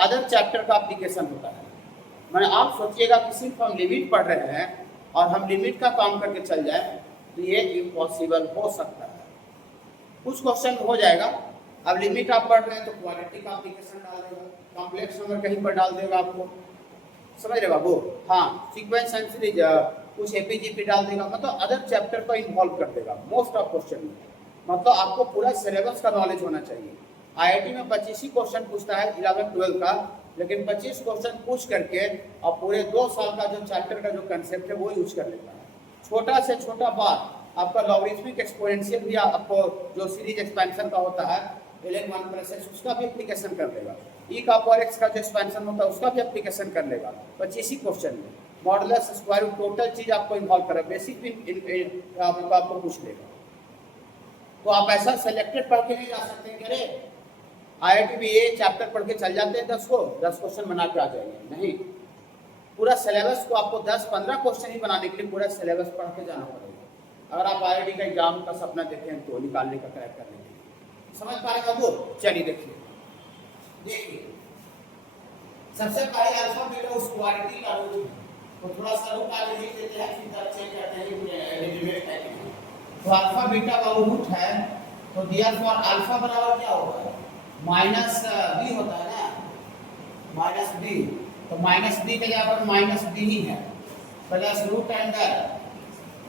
Other chapter का application होता है। मैंने आप सोचिएगा कि सिर्फ हम लिमिट पढ़ रहे हैं और हम लिमिट का काम करके चल जाए तो ये इम्पॉसिबल हो सकता है। कुछ क्वेश्चन हो जाएगा। अब लिमिट आप पढ़ रहे हैं तो क्वालिटी का एप्लीकेशन डाल देगा, कॉम्प्लेक्स नंबर कहीं पर डाल देगा, आपको समझ रहे बाबू। हाँ, सीक्वेंस एंड सीरीज कुछ एपीजीपी डाल देगा, मतलब अदर चैप्टर को इन्वॉल्व कर देगा मोस्ट ऑफ क्वेश्चन में। मतलब आपको पूरा सिलेबस का नॉलेज होना चाहिए। आईआईटी में 25 ही क्वेश्चन पूछता है 11-12 का, लेकिन 25 क्वेश्चन पूछ करके और पूरे 2 साल का जो चैप्टर का जो कंसेप्ट है वो यूज कर लेता है। छोटा से छोटा बात आपका लॉगरिथमिक एक्सपोनेंशियल भी आपको जो सीरीज एक्सपेंशन का होता है ln1+x उसका भी एप्लीकेशन कर लेगा। e का पावर x का जो एक्सपेंशन होता है उसका भी एप्लीकेशन कर लेगा 25 ही क्वेश्चन में। मॉडुलस स्क्वायर रूट टोटल चीज आपको इन्वॉल्व करेगा, बेसिक भी आपको पूछ लेगा। तो आप ऐसा सिलेक्टेड पढ़ के नहीं जा सकते कि अरे आईआईटी में ये चैप्टर पढ़ के चल जाते हैं 10 क्वेश्चन बना के आ जाएंगे, नहीं। पूरा सिलेबस को आपको 10-15 क्वेश्चन ही बनाने के लिए पूरा सिलेबस पढ़ के जाना पड़ेगा। अगर आप आईआईटी का एग्जाम का सपना देखें तो निकालने का क्रैक करने के लिए, समझ पा रहे बाबू। चलिए देखिए सबसे पहले अल्फा बीटा उस क्वालिटी का रूट तो थोड़ा सा रूट आगे लिख देते हैं, फिर चेक करते हैं कि एलिमिनेट है कि नहीं। तो अल्फा बीटा का रूट है तो देयरफॉर अल्फा बराबर क्या होगा, -b होता है ना, -b। तो -b के जगह पर -b ही है, प्लस रूट अंडर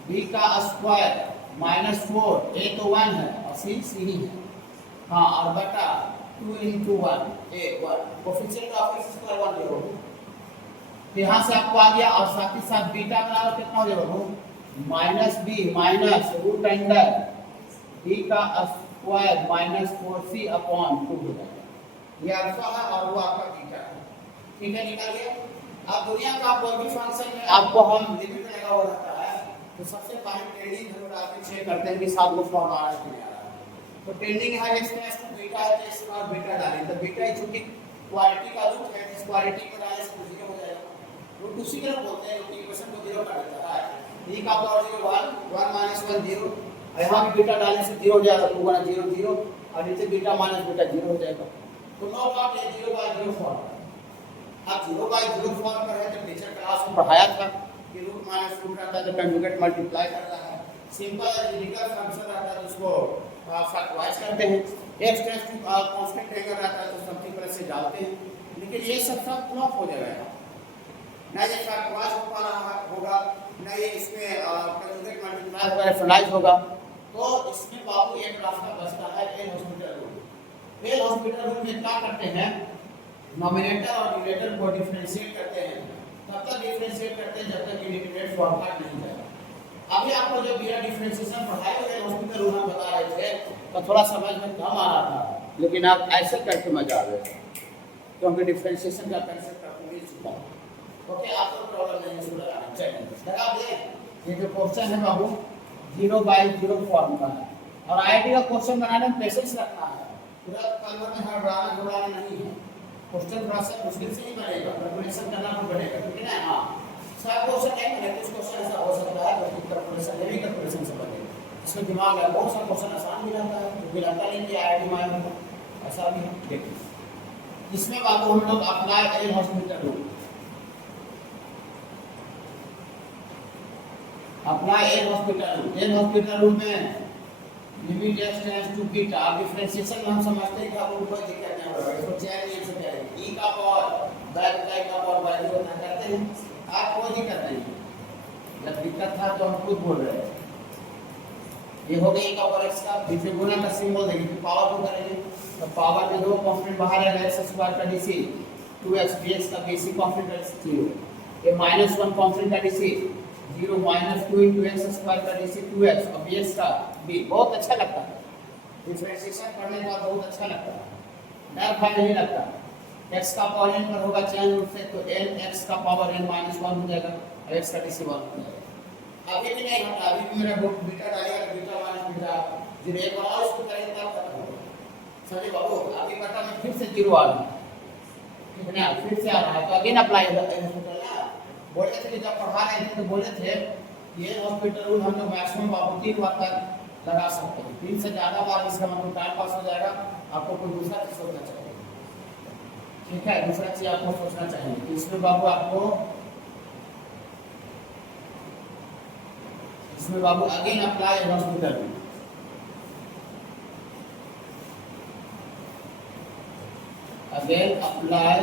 b का स्क्वायर -4, a तो 1 है और c ही है। हाँ, और बटा 2 × 1 a 1 coefficient of x square 1 देखो। यहाँ से आपको आ गया और साथ ही साथ बीटा बराबर कितना हो जाएगा -b minus root under b का स्क्वायर -4c अपॉन 2 हो जाएगा। ये अल्फा है और वो आपका बीटा है, ठीक है, निकल गया। अब दुनिया का कोई भी फंक्शन में आपको हम लिमिट लगा हुआ रहता है तो सबसे पहले ट्रेंडिंग हम आके चेक करते हैं कि 7 को फॉर्म आ रहा है कि नहीं आ रहा है। तो ट्रेंडिंग है x + बीटा है तो x और बीटा डालें तो बीटा ही चूंकि क्वालिटी का रूट है, इस क्वालिटी को डालने से 0 हो जाएगा। रूट उसी के लिए बोलते हैं, रूट इक्वेशन को 0 कर देता है। e का पावर 0 1 1 - 1 0, यहाँ भी बीटा डालने से 0 हो जाएगा, 2 × 0 0 और नीचे बीटा माइनस बीटा 0 हो जाएगा। तो नो डाउट ये 0/0 फॉर्म। अब 0/0 फॉर्म पर है तो टीचर क्लास में पढ़ाया था कि रूट माइनस रूट रहता है तो कंजुगेट मल्टीप्लाई करता है, सिंपल एल्जेब्रिक फंक्शन रहता है तो उसको फैक्टराइज करते हैं, x tends to constant angle रहता है तो समथिंग प्लस से डालते हैं। लेकिन ये सब फ्लॉप हो जाएगा, ना ये फैक्टराइज हो पा रहा होगा, ना ये इसमें कंजुगेट मल्टीप्लाई होगा, रेफलाइज होगा। तो इसमें बाबू एक रास्ता बचता है L hospital rule. L hospital rule में क्या करते हैं, नॉमिनेटर और न्यूमरेटर को डिफरेंशिएट करते हैं, तब तक डिफरेंशिएट करते हैं जब तक इंडिपेंडेंट फॉर्मूला नहीं जाएगा। अभी आपको जब बिना डिफरेंशिएशन पढ़ाए हुए हॉस्पिटल रूल हम बता रहे थे तो थोड़ा समझ में कम आ रहा था, लेकिन आप ऐसे करके मजा आ गया क्योंकि डिफरेंशिएशन का कांसेप्ट आपको मिल चुका है। ओके, आपको प्रॉब्लम नहीं है इसको लगाना। चलिए लगा दें। ये जो क्वेश्चन है बाबू 0/0 फॉर्म का है और आईआईटी का क्वेश्चन बनाने में पेशेंस रखना है, पूरा कलर में हड़बड़ाना घबराना नहीं है। क्वेश्चन थोड़ा सा मुश्किल से ही बनेगा, कैलकुलेशन करना भी बनेगा, ठीक है ना। हाँ, सब क्वेश्चन नहीं बने, कुछ क्वेश्चन ऐसा हो सकता है जो कैलकुलेशन हेवी कैलकुलेशन से बनेगा, इसमें दिमाग है। बहुत सा क्वेश्चन आसान भी रहता है, जो भी रहता नहीं कि आईआईटी में आया ऐसा भी है। देखिए इसमें बाबू हम लोग apply L hospital rule, apply L hospital rule में limit x tends to beta. Differentiation में हम समझते हैं कि आपको कोई दिक्कत नहीं होगा, इसको चेंज नहीं से करेंगे। e का पावर बाय का पावर बाय होता करते हैं, आप कोई दिक्कत नहीं। जब दिक्कत था तो हम खुद बोल रहे हैं। ये हो गई e का पावर x का, बीच गुना का सिंबल देंगे, पावर को करेंगे तो पावर में दो कांस्टेंट बाहर है, x स्क्वायर का dc 2x dx का bc कांस्टेंट का 0, ये -1 कांस्टेंट का dc 0 -2 × x स्क्वायर का dc 2x और bx का b। बहुत अच्छा लगता है डिफरेंशिएशन पढ़ने का, बहुत अच्छा लगता है, डर भय नहीं लगता। x का पावर n पर होगा चेंज रूट से तो n x का पावर n -1 हो जाएगा और x का dc 1 हो जाएगा। अभी भी नहीं हटा, अभी भी मेरा बीटा डालेगा तो बीटा माइनस बीटा 0 एक बार इसको करेंगे तब खत्म होगा। चलिए बाबू अभी बटा में फिर से 0 आ रहा है, कितना फिर से आ रहा है तो अगेन अप्लाई हॉस्पिटल ना। बोले थे जब पढ़ा रहे थे तो बोले थे ये हॉस्पिटल रूल हम लोग मैक्सिमम बाबू 3 बार तक लगा सकते हैं, 3 से ज़्यादा बार इसका मतलब टाइम पास हो जाएगा, आपको कोई दूसरा चीज सोचना चाहिए। ठीक है, दूसरा चीज आपको सोचना चाहिए। तो इसमें बाबू again apply hospital, again apply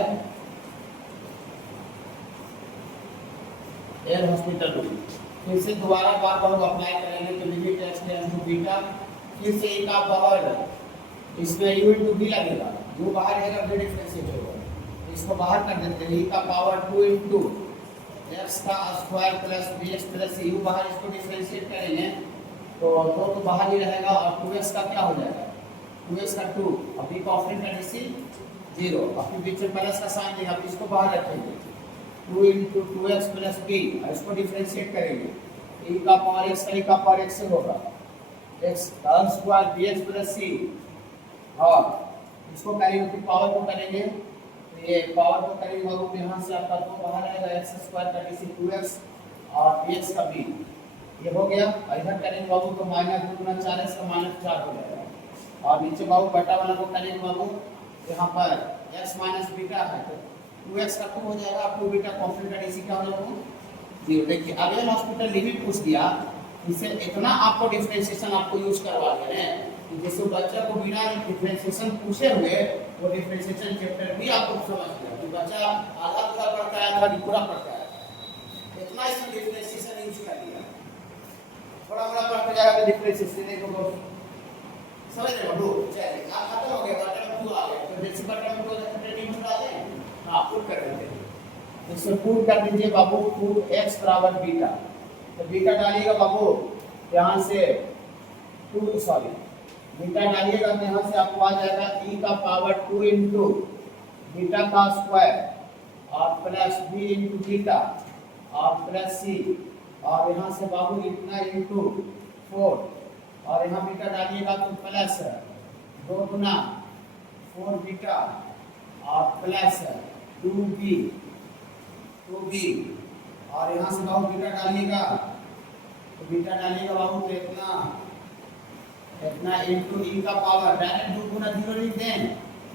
L hospital rule. फिर से दोबारा बार बार अप्लाई करेंगे तो limit x tends to beta, फिर से एक आप पावर इसमें u इनटू b लगेगा, u बाहर आएगा फिर डिफरेंशिएट होगा, इसको बाहर कर देते हैं, e का पावर 2 इनटू x का square plus bx plus c, u बाहर इसको डिफरेंशिएट करेंगे तो 2 तो बाहर ही रहेगा और 2x का क्या हो जाएगा, 2x का 2, अभी कॉन्स्टेंट का डिसी 0, अभी बीच में प्लस का साइन देगा, अब इसको बाहर रखेंगे 2 इनटू 2x प्लस b और इसको डिफरेंशिएट करेंगे, e का पावर x का e का पावर x से होगा, x का स्क्वायर bx प्लस c, और इसको करेंगे तो पावर को करेंगे, तो ये पावर को करेंगे बाबू यहाँ से आपका 2 बाहर आएगा, x स्क्वायर का डिसी 2x और bx का b, ये हो गया। और इधर करेंगे बाबू तो माइनस 2 गुना 4x का माइनस 4 हो जाएगा, और नीचे बाबू बटा वाला को करेंगे बाबू यहाँ पर x माइनस बीटा है तो 2x का 2 हो जाएगा, 2 बीटा कॉन्स्टेंट का डिसी क्या हो जाएगा 0। देखिए अब ये हॉस्पिटल लिमिट पूछ दिया, इससे इतना आपको डिफरेंशिएशन आपको यूज करवा रहे हैं कि जिससे बच्चा को बिना डिफरेंशिएशन पूछे हुए वो डिफरेंशिएशन चैप्टर भी आपको समझ गया कि बच्चा आधा पूरा पढ़ता है आधा पूरा पढ़ता है, इतना इसमें डिफरेंशिएशन यूज कर लिया, थोड़ा बड़ा पढ़ते जाएगा तो डिफरेंशिएशन देखो समझ रहे हो, चलिए आप खत्म हो गया, बटन 2 आ गया, तो जैसे बटन 2 ट्रेनिंग उठा दें, हां पुट कर देते हैं, इससे पुट कर दीजिए बाबू 2x बराबर बीटा, तो बीटा डालिएगा बाबू यहां से 2 सॉरी बीटा डालिएगा तो यहाँ से आपको आ जाएगा e का पावर 2 इनटू बीटा का स्क्वायर और प्लस b इनटू बीटा और प्लस c, और यहाँ से बाबू इतना इनटू 4 और यहाँ बीटा डालिएगा तो प्लस 2 गुना 4 बीटा और प्लस 2b और यहाँ से बाबू बीटा डालिएगा तो बीटा डालिएगा बाबू तो इतना इनटू e का पावर डायरेक्ट 2 गुना 0 लिख दें,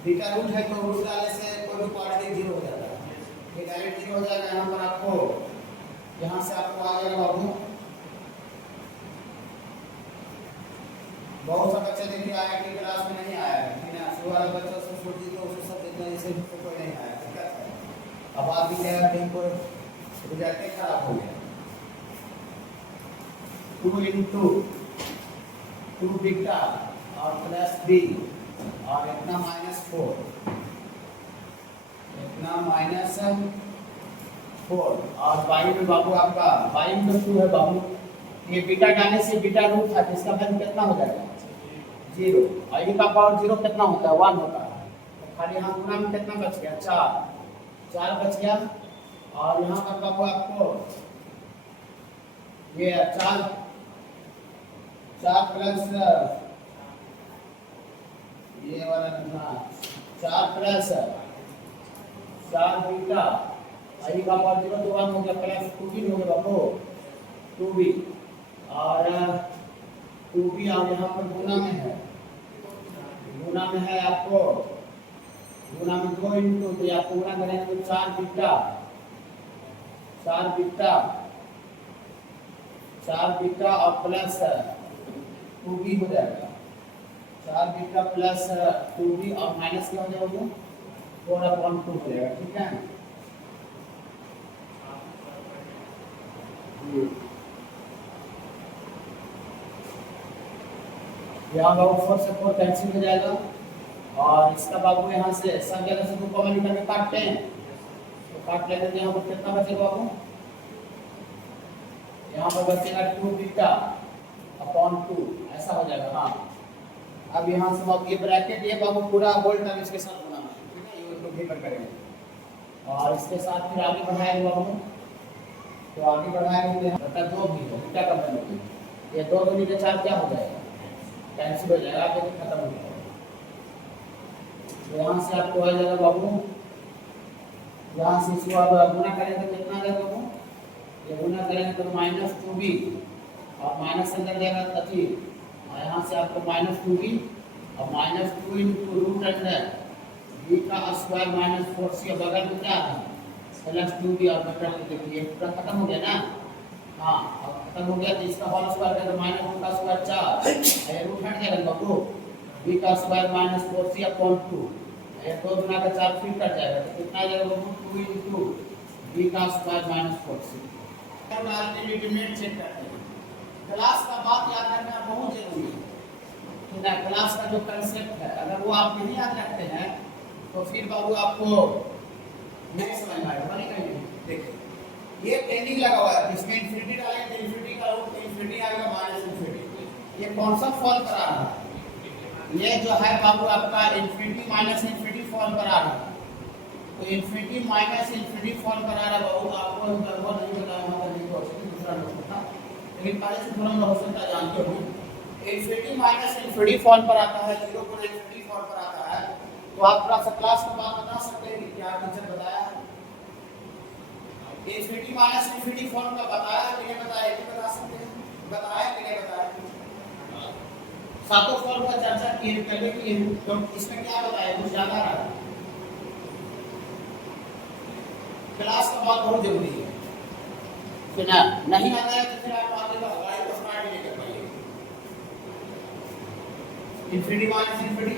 बीटा रूट है तो रूट डालने से कोई भी क्वाड्रेटिक 0 हो जाता है, ये डायरेक्ट 0 हो जाएगा। यहाँ पर आपको यहाँ से आपको आ जाएगा बाबू, बहुत सा बच्चा देखिए आया कि क्लास में नहीं आया, लेकिन शुरू वाला बच्चा उसको छोड़ दी तो उसको सब देखना ऐसे कोई नहीं आया, ठीक है। अब आप भी क्या कहीं को रिजल्ट खराब हो गया, 2 इनटू 2 बीटा और प्लस b और इतना -4, इतना -4 और y में बाबू आपका y में 2 है बाबू, ये बीटा डालने से बीटा रूट था जिसका वैल्यू कितना हो जाएगा 0, और e का पावर 0 कितना होता है 1 होता है, तो खाली यहाँ गुना में कितना बच गया 4 बच गया, और यहाँ पर बाबू आपको ये 4 प्लस ये वाला ना 4 प्लस 4 बीटा आई का पावर 0 तो 1 हो गया, प्लस 2b हो गया बाबू 2b और 2b और यहाँ पर गुना में है आपको गुना में 2 इनटू तो आपको गुना करेंगे तो 4 बीटा और प्लस 2b हो जाएगा, 4 बीटा प्लस 2b और माइनस क्या हो जाएगा 4/2 हो जाएगा, ठीक है। यहाँ बाबू 4 से 4 कैंसिल हो जाएगा, और इसका बाबू यहाँ से सब जगह से 2 कॉमन निकाल के काटते हैं तो काट लेते हैं, यहाँ पर कितना बचेगा बाबू, यहाँ पर बचेगा 2 बीटा अपॉन 2 ऐसा हो जाएगा। हाँ अब यहाँ से बाबू ये ब्रैकेट ये बाबू पूरा होल टर्म इसके साथ बनाना है, ठीक है, ये लोग भी करेंगे, और इसके साथ फिर आगे बढ़ाएंगे बाबू, तो आगे बढ़ाएंगे तो यहाँ बटा 2 भी हो क्या कर देंगे, ये 2 दूनी के 4 क्या हो जाएगा कैंसिल हो जाएगा, आप देखिए खत्म हो जाएगा। तो यहाँ से आपको आ जाएगा बाबू, यहाँ से इसको आप गुना करेंगे तो कितना आ जाएगा बाबू, ये गुना करेंगे तो -2b और माइनस अंदर जाएगा तभी, और यहाँ से आपको -2b और -2 इनटू रूट अंडर बी का स्क्वायर माइनस 4c बगल में क्या है प्लस 2b और बटा देखिए पूरा खत्म हो गया ना। हाँ अब खत्म हो गया तो इसका होल स्क्वायर का माइनस 2 का स्क्वायर 4 ये रूट हट जाएगा बाबू। b का स्क्वायर माइनस 4c अपॉन 2 ये 2 गुना का 4 फिर कट जाएगा तो कितना आ जाएगा बाबू 2 into b का स्क्वायर माइनस 4c। अब अल्टीमेट चेक करते हैं। क्लास का बात याद रखना बहुत जरूरी है कि ना क्लास का जो कंसेप्ट है अगर वो आप नहीं याद रखते हैं तो फिर बाबू आपको नहीं समझ में आएगा। नहीं कहेंगे देखिए ये पेंडिंग लगा हुआ है इसमें इंफिनिटी डालेंगे तो इंफिनिटी का रूट इंफिनिटी आएगा माइनस इंफिनिटी। ये कौन सा फॉर्म पर आ रहा है ये जो है बाबू आपका इंफिनिटी माइनस इंफिनिटी फॉर्म पर आ रहा है। तो इंफिनिटी माइनस इंफिनिटी फॉर्म पर आ रहा है बाबू आपको वो नहीं बताया वहां पर नहीं हो दूसरा नोट था लेकिन पहले से थोड़ा मैं हो सकता जानते हो इंफिनिटी माइनस इंफिनिटी फॉर्म पर आता है 0 गुना इंफिनिटी फॉर्म पर आता है। तो आप थोड़ा सा क्लास का बात बता सकते हैं कि क्या टीचर बताया है इंफिनिटी माइनस इंफिनिटी फॉर्म का बताया है कि नहीं बताया ये बता सकते हैं बताया कि नहीं बताया। सातों फॉर्म का चर्चा किए पहले किए तो इसमें क्या बताया कुछ ज्यादा रहा क्लास का बात बहुत जरूरी है कि ना नहीं आता है तो फिर आप आगे का गाइड को स्टार्ट नहीं कर पाएंगे। इंफिनिटी माइनस इंफिनिटी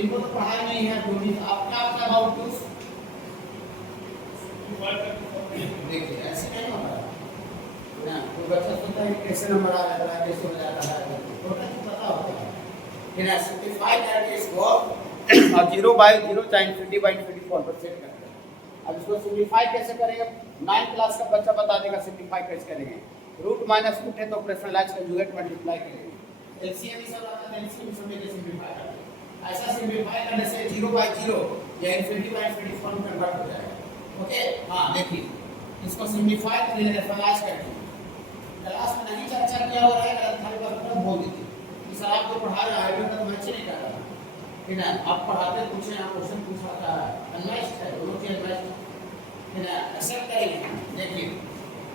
इनको तो पढ़ाया नहीं है तो आप क्या आपका अबाउट टू देखिए ऐसे नहीं होता ना तो बच्चा सोचता है कैसे नंबर आ जाता है कैसे हो जाता है तो पता होता है कि ना सिंपलीफाई करके इसको और 0/0 चाहे इंफिनिटी बाय इंफिनिटी फॉर्म पर सेट करते हैं। अब इसको सिंपलीफाई कैसे करेंगे 9th क्लास का बच्चा बता देगा सिंपलीफाई कैसे करेंगे। रूट माइनस रूट है तो ऑपरेशनलाइज कंजुगेट मल्टीप्लाई करेंगे एलसीएम सब आता है एलसीएम सब में सिंपलीफाई करते हैं। ऐसा सिंपलीफाई करने से 0/0 या infinity by infinity form convert हो जाएगा। ओके हां देखिए इसको सिंपलीफाई करके रेफरेंस करके क्लास में नहीं चर्चा किया हो रहा है गलत खाली पर बोल दीजिए कि सर आपको पढ़ा रहा है तो मैं अच्छे नहीं कर रहा कि ना आप पढ़ाते पूछे आप क्वेश्चन पूछा था अनलाइज्ड है वो लोग अनलाइज्ड कि ना एक्सेप्ट करेंगे। देखिए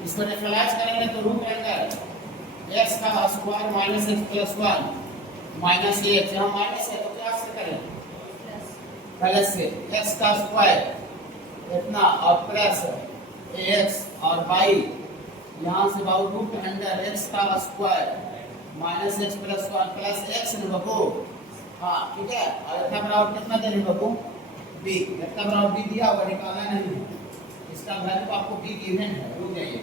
इसको रेफरेंस करेंगे तो रूट अंदर x का square minus x plus 1 minus x यहां माइनस है तो क्या से करें प्लस से x का स्क्वायर इतना और प्लस ax और y यहाँ से बाबू रूट अंडर x का square minus x plus 1 plus x न बाबू। हाँ ठीक है और इतना बराबर कितना देने बाबू b इतना बराबर b दिया हुआ निकालना नहीं है इसका वैल्यू आपको b गिवन है रुक जाइए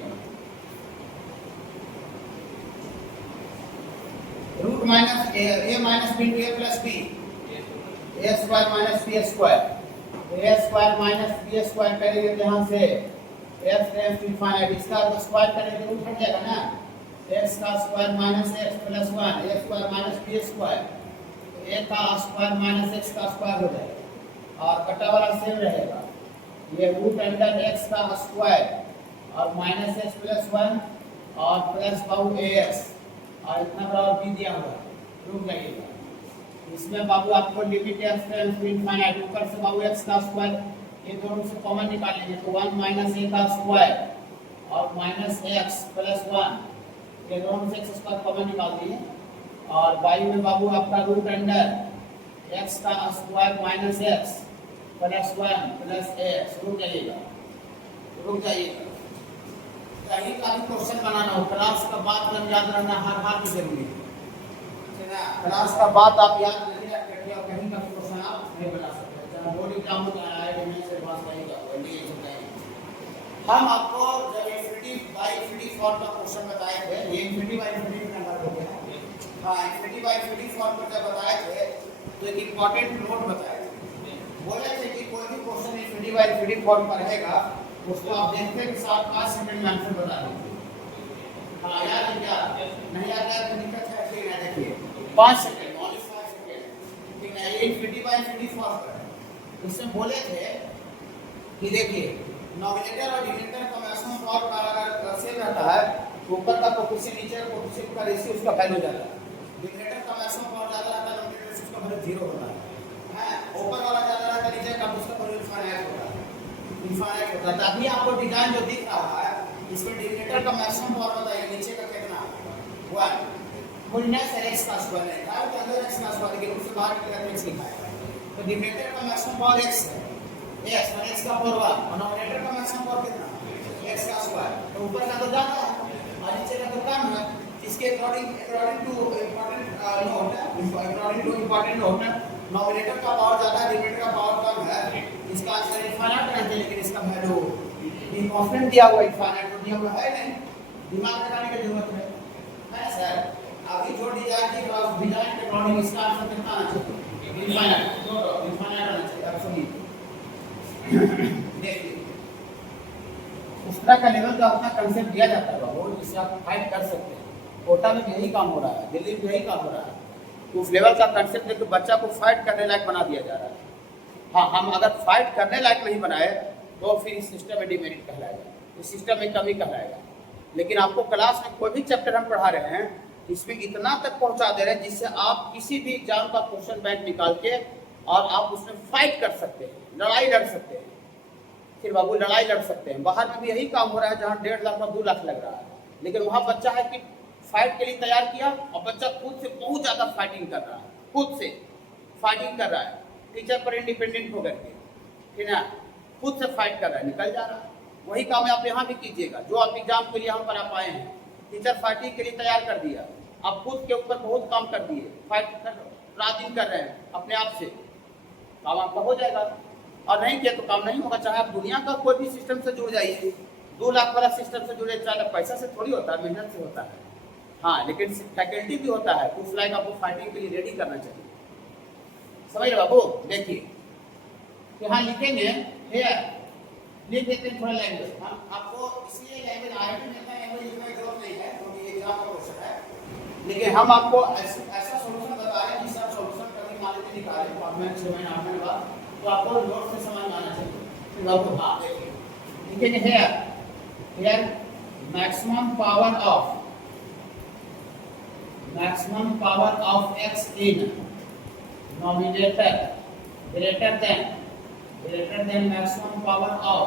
root minus a minus b to a plus b a square minus b square a square minus b square करेंगे यहाँ से x टेंड्स टू इनफाइनाइट इसका तो स्क्वायर करेंगे तो रूट हट जाएगा ना x का square minus x plus 1 a square minus b square तो a का स्क्वायर माइनस x का स्क्वायर हो जाएगा और कटा वाला सेम रहेगा ये रूट अंडर x का स्क्वायर और माइनस x प्लस 1 और प्लस बाबू ax और इतना बराबर b दिया हुआ है रुक जाइएगा इसमें बाबू आपको limit x tends to infinite ऊपर से बाबू x का स्क्वायर ये दोनों से कॉमन निकाल लेंगे तो 1 माइनस a का स्क्वायर और माइनस x प्लस 1 ये दोनों से x स्क्वायर कॉमन निकाल दिए और y में बाबू आपका रूट अंडर x का square minus x plus 1 plus ax रुक जाइएगा कहीं का भी क्वेश्चन बनाना हो क्लास का बात में याद रखना हर हाल की जरूरी है ना क्लास का बात आप याद नहीं रखते और कहीं का क्वेश्चन आप नहीं बना सकते चाहे बोर्ड एग्जाम में आया में से पास करेगा वही होता है। हम आपको जब इंफिनिटी बाय इंफिनिटी फॉर्म का क्वेश्चन बताए थे ये इंफिनिटी बाय इंफिनिटी कन्वर्ट हो गया। हां इंफिनिटी बाय इंफिनिटी फॉर्म पर जब बताए थे तो एक इंपॉर्टेंट नोट बताए थे बोले थे कि कोई भी question infinity by infinity form पर रहेगा उसको आप देखते के साथ 5 सेकंड में आंसर बता दीजिए। हां याद है क्या नहीं याद है तो दिक्कत है ठीक है देखिए 5 सेकंड ओनली 5 सेकंड ठीक है ये इंफिनिटी बाय इंफिनिटी फॉर्म पर इसमें बोले थे कि देखिए नॉमिनेटर और डिनोमिनेटर का मैक्सिमम पावर का अगर सेम रहता है तो ऊपर का कोफिशिएंट नीचे का कोफिशिएंट का रेशियो उसका वैल्यू जाता है। डिनोमिनेटर का मैक्सिमम पावर ज्यादा रहता है नॉमिनेटर से उसका वैल्यू 0 होता है ऊपर वाला ज्यादा रहता है नीचे का उसका वैल्यू इनफाइनाइट होता है तभी आपको डिजाइन जो दिख रहा है इसमें डिनोमिनेटर का मैक्सिमम पावर बताइए नीचे का कितना 1 फुलनेस x का स्क्वायर है और अंदर x का स्क्वायर के उससे बाहर की तरफ x लिखा है तो डिनोमिनेटर का मैक्सिमम पावर x है, x माने x का पावर 1 और डिनोमिनेटर का मैक्सिमम पावर कितना, x का स्क्वायर। तो ऊपर का तो ज्यादा है और नीचे का तो कम है। इसके अकॉर्डिंग टू इम्पोर्टेंट नोट है, डिनोमिनेटर का पावर ज्यादा है, डिनोमिनेटर का पावर कम है। इसका आंसर इनफाइनाइट रहना चाहिए, लेकिन इसका वैल्यू कांस्टेंट दिया हुआ इनफाइनाइट तो दिया हुआ है नहीं, दिमाग लगाने की जरूरत है सर। अभी जो डिजाइन की डिजाइन के अकॉर्डिंग इसका आंसर कितना आना चाहिए, इनफाइनाइट आना चाहिए। आप सुनिए, देखिए उस तरह का लेवल का अपना कंसेप्ट दिया जाता है वो, जिससे आप फाइट कर सकते हैं। कोटा में यही काम हो रहा है, दिल्ली में यही काम हो रहा है। तो उस लेवल का कंसेप्ट देकर बच्चा को फाइट करने लायक बना दिया जा रहा है। हाँ, हम अगर फाइट करने लायक नहीं बनाए तो फिर इस सिस्टम में डिमेरिट कहलाएगा, इस सिस्टम में कमी कहलाएगा। लेकिन आपको क्लास में कोई भी चैप्टर हम पढ़ा रहे हैं, इसमें इतना तक पहुंचा दे रहे हैं जिससे आप किसी भी एग्जाम का क्वेश्चन बैंक निकाल के और आप उसमें फाइट कर सकते हैं, लड़ाई लड़ सकते हैं। फिर बाबू लड़ाई लड़ सकते हैं। बाहर में भी यही काम हो रहा है, जहाँ 1.5 लाख और 2 लाख लग रहा है, लेकिन वहाँ बच्चा है कि फाइट के लिए तैयार किया और बच्चा खुद से बहुत ज्यादा फाइटिंग कर रहा है, खुद से फाइटिंग कर रहा है, टीचर पर इंडिपेंडेंट होकर के, ठीक है, खुद से फाइट कर रहा है, निकल जा रहा है। वही काम आप यहाँ भी कीजिएगा। जो आप एग्जाम के लिए यहाँ पर आप आए हैं, टीचर फाइटिंग के लिए तैयार कर दिया, आप खुद के ऊपर बहुत काम कर दिए, फाइट कर रात दिन कर रहे हैं अपने आप से, काम आपका हो जाएगा। और नहीं किया तो काम नहीं होगा। चाहे आप दुनिया का कोई भी सिस्टम से जुड़ जाइए, 2 लाख वाला सिस्टम से जुड़े, चाहे पैसा से थोड़ी होता है, मेहनत से होता है। हाँ, लेकिन फैकल्टी भी होता है, कुछ लाइक आपको फाइटिंग के लिए रेडी करना चाहिए। समझ रहे बाबू? देखिए यहाँ लिखेंगे, लिख देते हैं थोड़ा लैंग्वेज। हम आपको इसलिए लैंग्वेज आरबी में लैंग्वेज लिखने की जरूरत नहीं है, क्योंकि ये एग्जाम का क्वेश्चन है। लेकिन हम आपको ऐसा सॉल्यूशन बता रहे हैं जिससे आप सॉल्यूशन कभी मान लीजिए निकालें 5 महीने 6 महीने 8 महीने बाद, तो आपको नोट से समझ में आना चाहिए। फिर आपको हाँ देखिए लिखेंगे here maximum power of x in nominator greater than maximum power of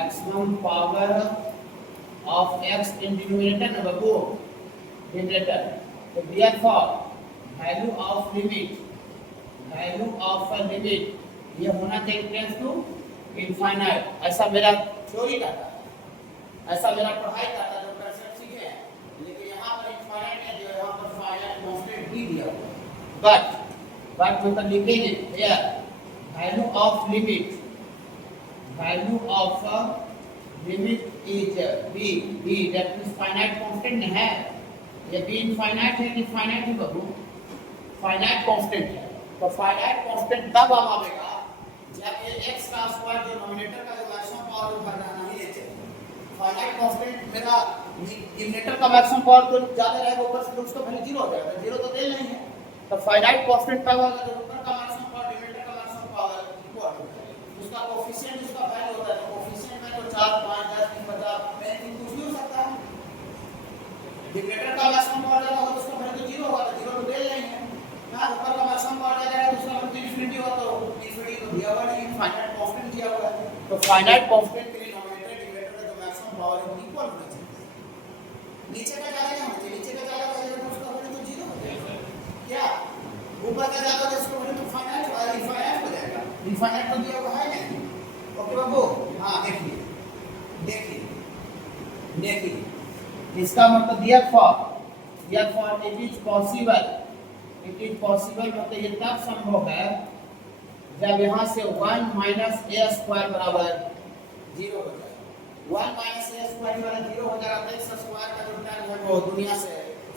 x in denominator ना बाबू, denominator। तो therefore value of a limit ये होना चाहिए टेंस टू इनफाइनाइट। ऐसा मेरा थ्योरी कहता है, ऐसा मेरा पढ़ाई कहता है, जो कंसेप्ट सीखे हैं। लेकिन यहाँ पर इनफाइनाइट है, जो यहाँ पर फाइनाइट कांस्टेंट भी दिया हुआ है। बट मतलब लिखेंगे here value of limit is b, that means finite constant है। ये b infinite है कि finite है बाबू? finite constant है। तो finite constant तब आवेगा जब ये x का स्क्वायर जो डिनोमिनेटर का जो मैक्सिमम पावर भरना नहीं लेते। finite constant मेरा डिनोमिनेटर का मैक्सिमम पावर तो ज्यादा रहेगा, ऊपर से उसका वैल्यू 0 हो जाएगा, 0 तो दे नहीं है। तो finite constant तब आएगा जब ऊपर का मैक्सिमम पावर डिनोमिनेटर का मैक्सिमम पावर इक्वल हो जाए। उसका कोएफिशिएंट उसका वैल्यू होता है, तो कोएफिशिएंट में तो 4 5 10 50 में कुछ भी हो सकता है। डिनोमिनेटर का मैक्सिमम पावर ज्यादा हो तो उसका वैल्यू 0 होगा, तो 0 तो दे नहीं है ना। ऊपर का मैक्सिमम पावर ज्यादा है तो उसका वैल्यू इंफिनिटी हो, तो इंफिनिटी तो दिया हुआ नहीं, फाइनाइट कांस्टेंट दिया हुआ है। तो फाइनाइट कांस्टेंट के लिए डिनोमिनेटर डिनोमिनेटर का जो मैक्सिमम पावर है वो इक्वल होना चाहिए। नीचे का ज्यादा नहीं होना चाहिए, नीचे का ज्यादा हो जाएगा तो उसका वैल्यू तो 0 हो जाएगा। क्या ऊपर का ज्यादा हो तो उसका वैल्यू तो फाइनाइट हो जाएगा, इनफाइनाइट तो दिया हुआ है नहीं। ओके बाबू? हाँ देखिए इसका मतलब therefore it is possible मतलब ये तब संभव है जब यहाँ से 1 माइनस a स्क्वायर बराबर 0 हो जाए। 1 माइनस a स्क्वायर बराबर 0 हो जाएगा तो x स्क्वायर का जो टर्म है वो दुनिया से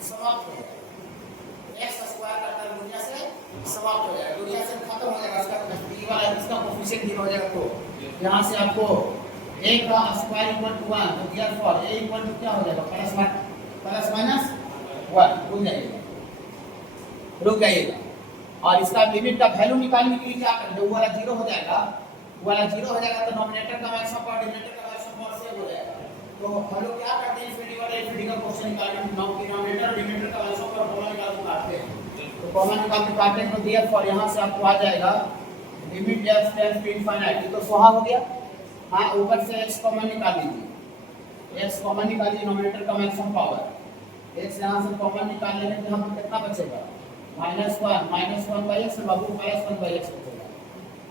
समाप्त हो जाएगा। x स्क्वायर का टर्म दुनिया से समाप्त हो जाएगा, दुनिया से खत्म हो जाएगा। इसका कोएफिशिएंट 0 हो जाएगा। तो यहाँ से आपको a का स्क्वायर इक्वल टू 1, तो therefore a इक्वल टू क्या हो जाएगा? Plus minus 1। रुक जाइएगा। और इसका लिमिट का वैल्यू निकालने के लिए क्या करेंगे? वो वाला 0 हो जाएगा, तो डिनोमिनेटर का मैक्सिमम पावर डिनोमिनेटर का मैक्सिमम पावर सेम हो जाएगा। तो हम लोग क्या करते हैं, इंफिनिटी वाला इंफिनिटी का क्वेश्चन निकालने में डिनोमिनेटर और डिनोमिनेटर का मैक्सिमम पावर कॉमन निकाल के काटते हैं। तो कॉमन निकाल के काटते हैं तो therefore यहाँ से आपको आ जाएगा limit x tends to infinite. तो सोहा हो गया। हाँ, ऊपर से x कॉमन निकाल लीजिए, डिनोमिनेटर का मैक्सिमम पावर। x यहाँ से कॉमन निकाल लेंगे तो यहाँ पर कितना बचेगा? -1 बाबू +1/x बचेगा।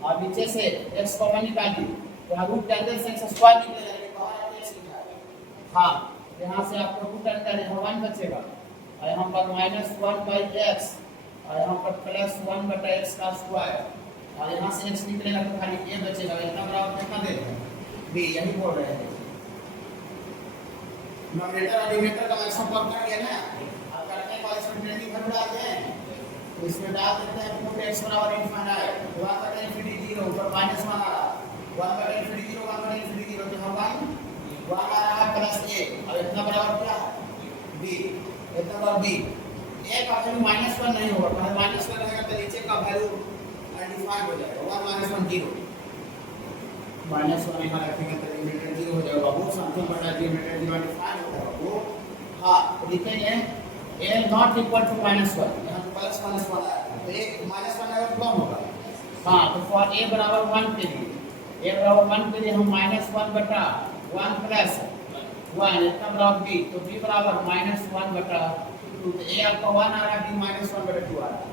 और नीचे से x कॉमन निकालिए, यहाँ रूट अंदर से x स्क्वायर निकलेगा, लेकिन बाहर आपको x लिखा है। हाँ, यहाँ से आपको रूट अंदर यहाँ 1 बचेगा और यहाँ पर -1/x और यहाँ पर +1/x का स्क्वायर और यहाँ से x निकलेगा तो खाली a बचेगा। इतना बराबर कितना देगा b, यही बोल रहे हैं। न्यूमरेटर और डिनोमिनेटर का मैक्सिमम वर्क कर लिया ना, अब करते हैं इसमें ट्रेनिंग भर डालते हैं, तो इसमें डाल देते हैं पुट x बराबर इनफाइनाइट 1/0 ऊपर -1 आ रहा 1/0 1/0 तो हम 1 आ रहा प्लस a और इतना बराबर क्या b, इतना बराबर b। a का वैल्यू -1 नहीं होगा, पहले -1 रहेगा तो नीचे का वैल्यू अनडिफाइंड हो जाएगा 1 -1 0 -1 यहाँ रखेंगे तो डिनोमिनेटर 0 हो जाएगा बाबू, समथिंग बटा डिनोमिनेटर 0 अनडिफाइंड होगा बाबू। हाँ, तो लिखेंगे a नॉट इक्वल टू -1, यहाँ तो प्लस -1 आया तो एक -1 आएगा तो कम होगा। हाँ, तो फॉर a बराबर 1 के लिए हम -1/1 प्लस 1 इतना बराबर b, तो b बराबर -1/2, तो a आपका 1 आ रहा है, b -1/2 आ रहा है।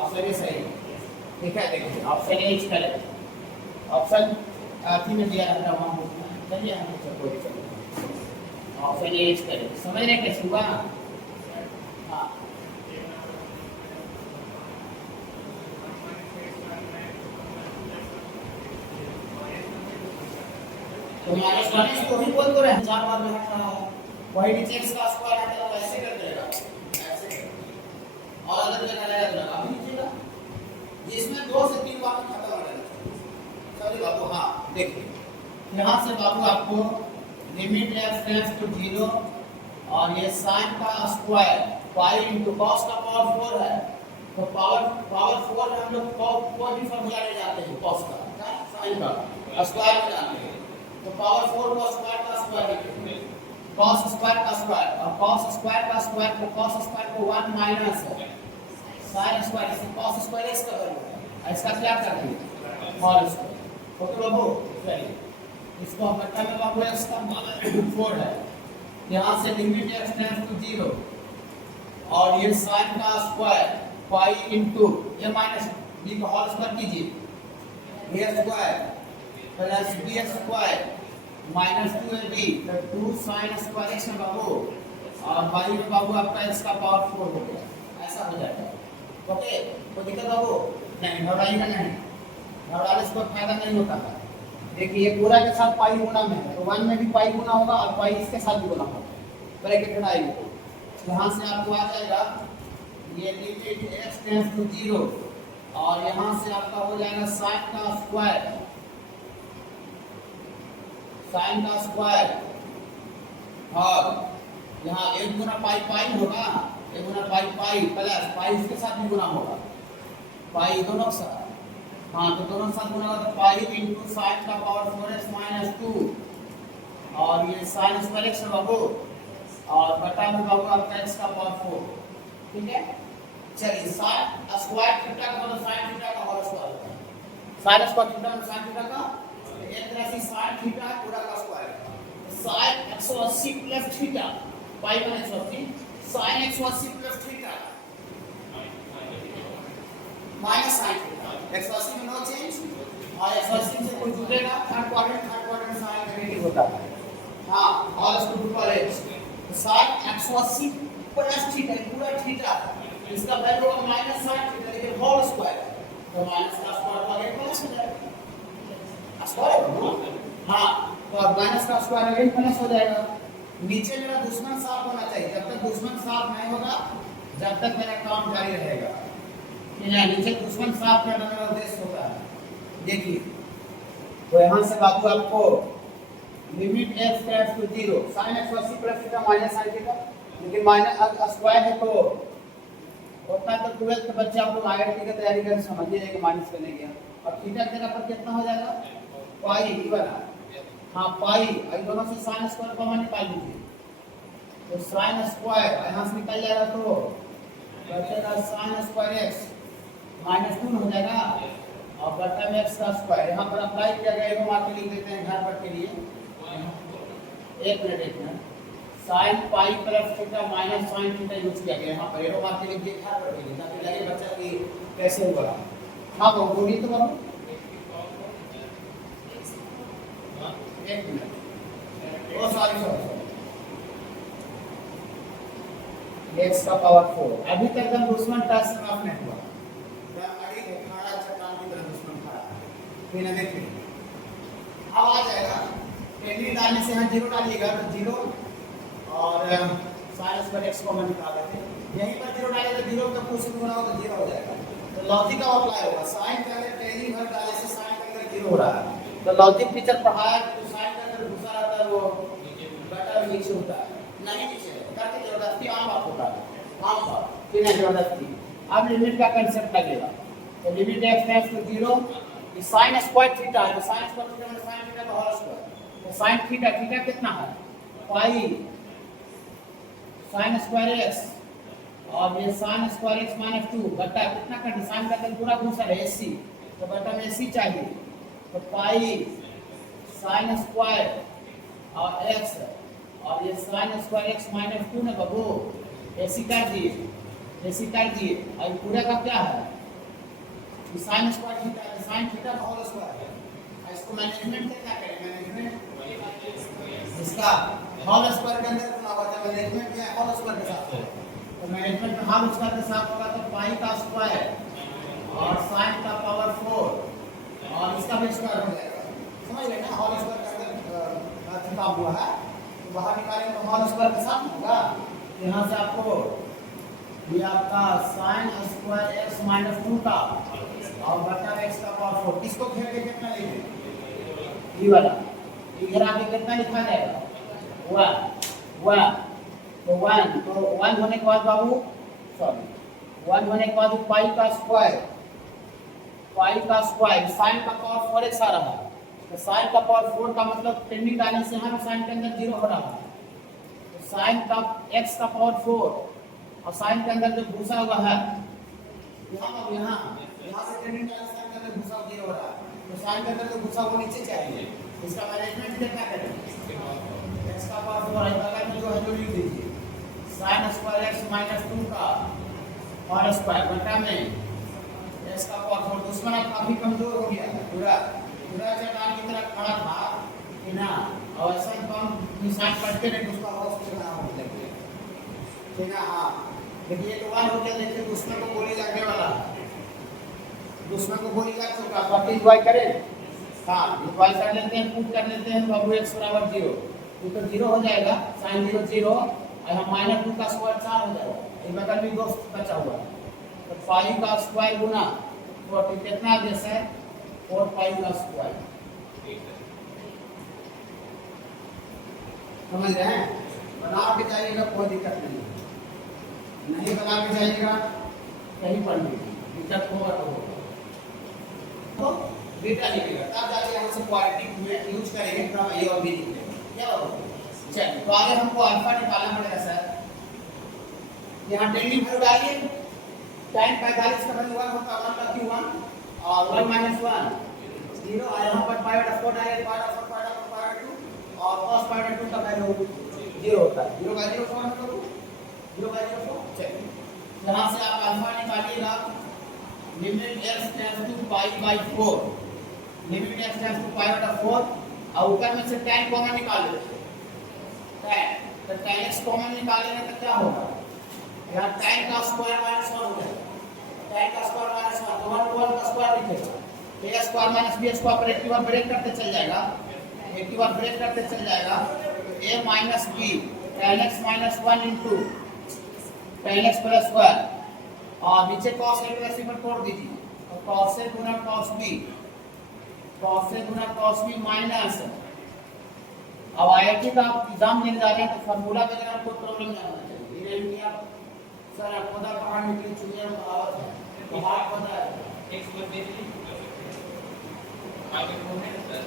ऑप्शन ए सही ठीक है। देखिए option A is correct, option आखिर में दिया रहता वहाँ चलिए हम ऑप्शन ए इज करेक्ट। समझ रहे कैसे हुआ? हाँ, तो -1 को ही बोल तो रहे हैं, 4 बार में हट रहा है, वही नीचे x का स्क्वायर हटेगा तो ऐसे कर देगा ऐसे, और अलग जगह लगाएगा अभी नीचे इसमें 2 से 3 बार खत्म हो जाएगा। चलिए बाबू, हाँ देखिए यहाँ से बाबू आपको लिमिट x टेंड्स टू 0 और ये sin का स्क्वायर पाई इनटू cos का पावर 4 है, तो पावर 4 में हम लोग कोई भी फॉर्मूला ले जाते हैं cos का sin का स्क्वायर में जाते हैं, तो पावर 4 को स्क्वायर का स्क्वायर लिखेंगे cos स्क्वायर का स्क्वायर और cos स्क्वायर का स्क्वायर को 1 माइनस sin स्क्वायर से cos स्क्वायर x का वैल्यू है, इसका क्या करते हैं होल स्क्वायर। ओके बाबू, चलिए इसको हम बट्टा में बाबू x का पावर 4 है, यहाँ से लिमिट x टेंड्स टू 0 और ये sin का स्क्वायर पाई इनटू ये माइनस b का होल स्क्वायर कीजिए, a square plus b square minus 2ab तो 2 sin स्क्वायर x में बाबू और बाई में बाबू आपका x का पावर 4 हो गया, ऐसा हो जाएगा। ओके, तो दिक्कत बाबू नहीं घबराइएगा नहीं, घबराने से कोई फायदा नहीं होता है। देखिए ये पूरा के साथ पाई गुना में है, तो 1 में भी पाई गुना होगा और पाई इसके साथ भी गुना होगा, ब्रैकेट हटाइए तो यहाँ से आपको आ जाएगा ये लिमिट x टेंड्स टू 0 और यहाँ से आपका हो जाएगा sin का स्क्वायर और यहाँ 1 गुना पाई होगा, 1 गुना पाई प्लस पाई इसके साथ भी गुना होगा, पाई दोनों साथ, हाँ तो दोनों साथ गुना होगा तो पाई इनटू sin का पावर 4x माइनस 2 और ये sin स्क्वायर x है बाबू और बटा में बाबू आपका x का पावर 4, ठीक है। चलिए sin स्क्वायर थीटा का मतलब sin थीटा का होल स्क्वायर होता है, sin स्क्वायर थीटा मतलब sin थीटा का एक तरह से sin थीटा पूरा का square, sin 180 plus theta pi में 180 sin 180 plus theta minus sin theta 180 में नो चेंज और 180 से कोई जुड़ेगा थर्ड क्वाड्रेंट sin नेगेटिव होता है। हाँ, और इसको ऊपर है sin 180 प्लस थीटा पूरा थीटा इसका वैल्यू होगा माइनस sin थीटा लेकिन होल स्क्वायर तो माइनस का स्क्वायर तो आगे प्लस हो जाएगा स्क्वायर। हाँ, तो अब माइनस का स्क्वायर अगेन प्लस हो जाएगा। नीचे मेरा दुश्मन साफ होना चाहिए, जब तक दुश्मन साफ नहीं होगा जब तक मेरा काम जारी रहेगा, नीचे दुश्मन साफ करना मेरा उद्देश्य होता है। देखिए तो यहाँ से बाबू आपको limit x tends to 0 sin 180 plus theta minus sin theta, लेकिन माइनस स्क्वायर है तो होता है तो 12th के बच्चे आप लोग आईआईटी की तैयारी करें समझिए कि माइनस करने गया और थीटा की जगह पर कितना हो जाएगा पाई बना, हाँ पाई आई दोनों से sin स्क्वायर कॉमन निकाल लीजिए तो sin स्क्वायर यहाँ से निकल जाएगा तो बचेगा sin स्क्वायर x माइनस 2 हो जाएगा और बटा में x का स्क्वायर यहाँ पर अप्लाई किया गया है, मार्क लिख देते हैं घर पर के लिए। एक minute sine pi plus theta minus sine theta use किया गया। यहाँ पर एरो मार के लिख दिया ताकि लगे बच्चा कि कैसे हुआ। हाँ वो बोलिए तो बाबू, एक मिनट, ओ सॉरी x का पावर 4। अभी तक हम दुश्मन टास्क समाप्त नहीं हुआ। अड़ी खड़ा चट्टान की तरह दुश्मन खड़ा है, फिर ना देखिए अब आ जाएगा। टेढ़ी डालने से यहाँ जीरो डालिएगा तो जीरो और साइन स्क्वायर x कॉमन निकाल लेते हैं। यहीं पर जीरो डालेगा, जीरो का कुछ गुना होगा तो जीरो हो जाएगा। तो लॉजिक का अप्लाई होगा। साइन के अंदर टेढ़ी भर डाले से साइन के अंदर जीरो हो रहा है, तो लॉजिक टीचर पढ़ाया कि साइन के अंदर घुसा रहता है वो बटा भी नीचे होता है, नहीं नीचे करके जबरदस्ती आम बात होता है, आम बात फिर नहीं जबरदस्ती। अब लिमिट का कंसेप्ट लगेगा। तो लिमिट x टेंड्स टू 0, ये sin स्क्वायर थीटा है, तो sin स्क्वायर थीटा मतलब sin थीटा का होल स्क्वायर। तो sin थीटा, थीटा कितना है पाई sin स्क्वायर x, और ये sin स्क्वायर x माइनस 2 बटा कितना का sin का तो पूरा घुसा है ac, तो बटा में ac चाहिए, तो पाई sin स्क्वायर और x और ये sin स्क्वायर x माइनस 2 ना बाबू, ऐसी कर दिए, ऐसी कर दिए। और पूरा का क्या है sin square theta, sin theta का होल स्क्वायर है। इसको मैनेजमेंट से क्या करें, मैनेजमेंट इसका होल स्क्वायर के अंदर गुना होगा, तो मैनेजमेंट में होल स्क्वायर के साथ होगा। तो मैनेजमेंट में होल स्क्वायर के साथ होगा तो पाई का स्क्वायर और sin का पावर 4 और इसका भी स्क्वायर हो जाएगा। समझ रहे ना, होल स्क्वायर के अंदर थीटा हुआ है, बाहर निकालेंगे तो होल स्क्वायर के साथ होगा। यहाँ से आपको ये आपका sin स्क्वायर x माइनस 2 का और बटा x का पावर 4, किसको घेर के कितना लिखेंगे, ये वाला इधर आके कितना लिखा जाएगा 1 तो 1 होने के बाद बाबू सॉरी 1 होने के बाद पाई का स्क्वायर sin का पावर 4x आ रहा है। तो sin का पावर 4 का मतलब टेंडिंग डालने से यहाँ sin के अंदर 0 हो रहा है, तो sin का x का पावर 4 और sin के अंदर जो घुसा हुआ है यहाँ से टेंडिंग डालने से sin के अंदर घुसा 0 हो रहा है, तो sin के अंदर जो घुसा वो नीचे चाहिए। इसका मैनेजमेंट कितना करें, x का पावर 4 है, बगल में जो है जो लिख दीजिए sin स्क्वायर x माइनस 2 का और स्क्वायर बटा में x का पावर 4। दुश्मन अब काफी कमजोर हो गया है, पूरा चट्टान की तरह खड़ा था कि ना, और ऐसा कम निशान पढ़ते नहीं उसका बहुत से बना हो लगे ठीक है। हाँ देखिए एक बार हो गया, देखिए दुश्मन को गोली लगने वाला, दुश्मन को गोली लग चुका, तो डिवाइड करें। हाँ डिवाइड कर लेते हैं, पुट कर लेते हैं, बाबू x बराबर 0, ये तो 0 हो जाएगा, sin 0 0 और हम माइनस 2 का स्क्वायर 4 हो जाएगा। ये बगल में 2 बचा हुआ है, तो पाई का स्क्वायर गुना 40 कितना जैसे है 4 पाई का स्क्वायर। समझ रहे हैं, बना के जाइएगा कोई दिक्कत नहीं बना के जाइएगा कहीं पर भी दिक्कत होगा तो बीटा लिखेगा, तब जाके हम से क्वाड्रेटिक में यूज करेंगे, तो हम ए और बी लिखेंगे। क्या होगा चलिए, तो आगे हमको अल्फा निकालना पड़ेगा सर। यहाँ टेंडिंग वैल्यू डालिए, tan 45 का वैल्यू 1 होता है, 1 का q1 और 1 माइनस 1 0, और यहाँ पर पाई बटा 4 डालिए, पाई बटा 4 पाई बटा 2 और cos पाई बटा 2 का वैल्यू 0 होता है, 0 का 0 फॉर्म करो, 0 का 0 फॉर्म। चलिए यहाँ से आप अल्फा निकालिएगा, limit x tends to pi by 4, limit x tends to pi बटा 4 और ऊपर में से tan कॉमन निकाल लेते हैं, तो tan x कॉमन निकालेंगे तो क्या होगा, यहाँ tan का स्क्वायर माइनस 1 हो जाएगा, tan का स्क्वायर माइनस 1 तो 1 का स्क्वायर लिखेगा, a square minus b square पर एक बार ब्रेक करते चल जाएगा, एक बार ब्रेक करते चल जाएगा, a minus b tan x minus 1 into tan x plus square और नीचे cos a प्लस b पर तोड़ दीजिए, तो cos a Guna cos b minus. अब आईआईटी का आप एग्जाम देने जा रहे हैं तो फार्मूला के अगर कोई प्रॉब्लम नहीं होना चाहिए। ये नहीं आप सर आप पता पहाड़ निकली चुनिया में आवत है तो हाथ पता है x पर बेसिकली आगे बढ़ने सर।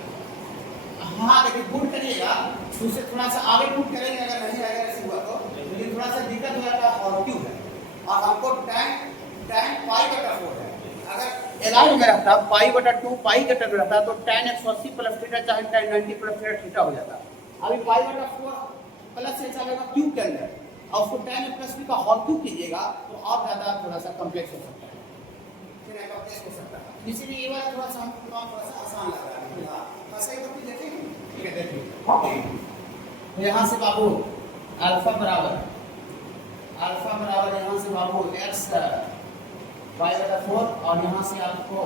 हाँ देखिए पुट करिएगा तो उससे थोड़ा सा आगे पुट करेंगे, अगर नहीं आएगा ऐसे हुआ तो लेकिन थोड़ा सा दिक्कत हो जाएगा और क्यों है। और हमको tan पाई बटा 4 है, अगर एलआई में रहता पाई बटा 2 पाई का टर्म रहता तो tan 180 प्लस थीटा चाहे tan 90 प्लस थीटा हो जाता। अभी पाई बटा 4 प्लस से चलेगा क्यूब के अंदर और उसको tan प्लस b का होल क्यूब कीजिएगा तो और ज़्यादा थोड़ा सा कॉम्प्लेक्स हो सकता है, फिर कॉम्प्लेक्स हो सकता है। इसीलिए ये वाला थोड़ा सा हमको काम थोड़ा सा आसान लग रहा है। हाँ ऐसा ही करके देखिए, ठीक है देखिए। तो यहाँ से बाबू अल्फा बराबर यहाँ से बाबू x y/4 और यहाँ से आपको